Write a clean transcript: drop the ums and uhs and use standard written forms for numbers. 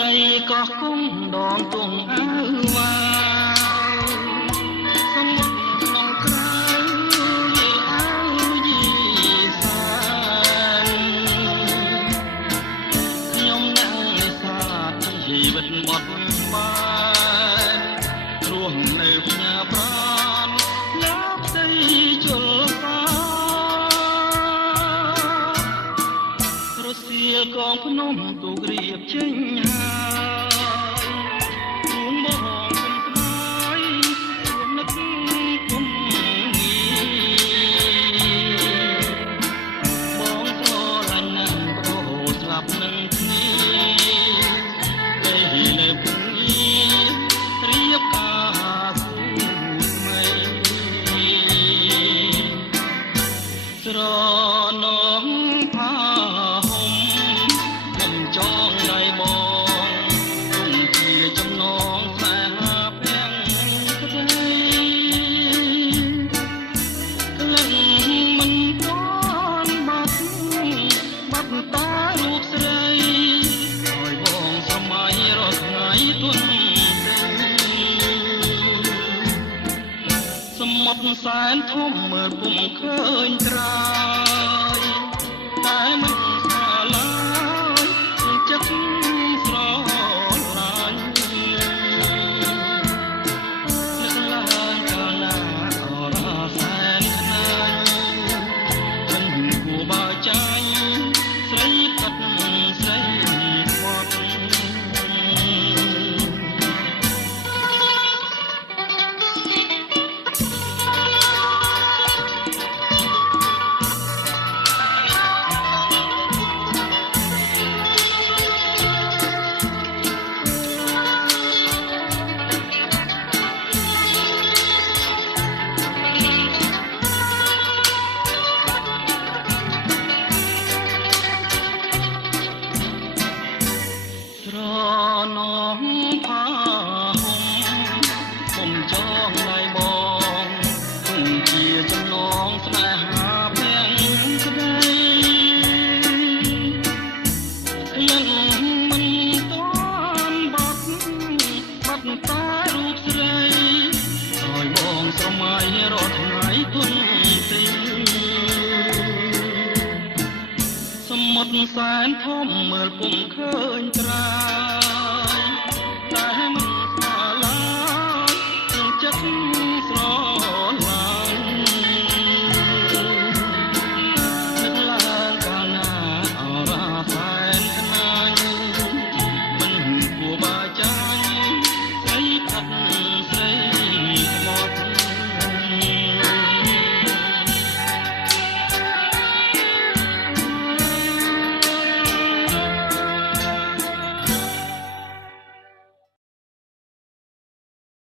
ដីក៏គង់ដងទងអើវ៉ាសមុទ្រក្នុងក្រៅយីអើយីសានខ្ញុំអ្នកនេសាទជីវិតបត់បានរស់នៅផ្ញើប្រាណលើផ្ទៃជលសារសៀលកងភ្នំទូក្រៀបចេញហើយរួងបងសំស្ដាយរួមនឹកគុំបងស្រឡាញ់ណាស់បដូរស្លាប់នឹងគ្នាពេលនៅភូមិរៀបការគូថ្មីស្រនងផាចងដៃបងគុំជាចំណងស្នេហាពាំងក្ដីក្លិនមិនទាន់បាត់តារូបស្រីឲ្យបងសម័យរស់ថ្ងៃទុនសមុទ្រសែនធំមើលពុំឃើញត្រើយតែមិនស្គាល់ឡើយចិត្តស្រឡាញ់នឹកឡើងកាលណាអរសែនខ្នាញ់មិនគួរបើចាញ់ស្រីកាត់ស្រីខ្វាត់ស្រន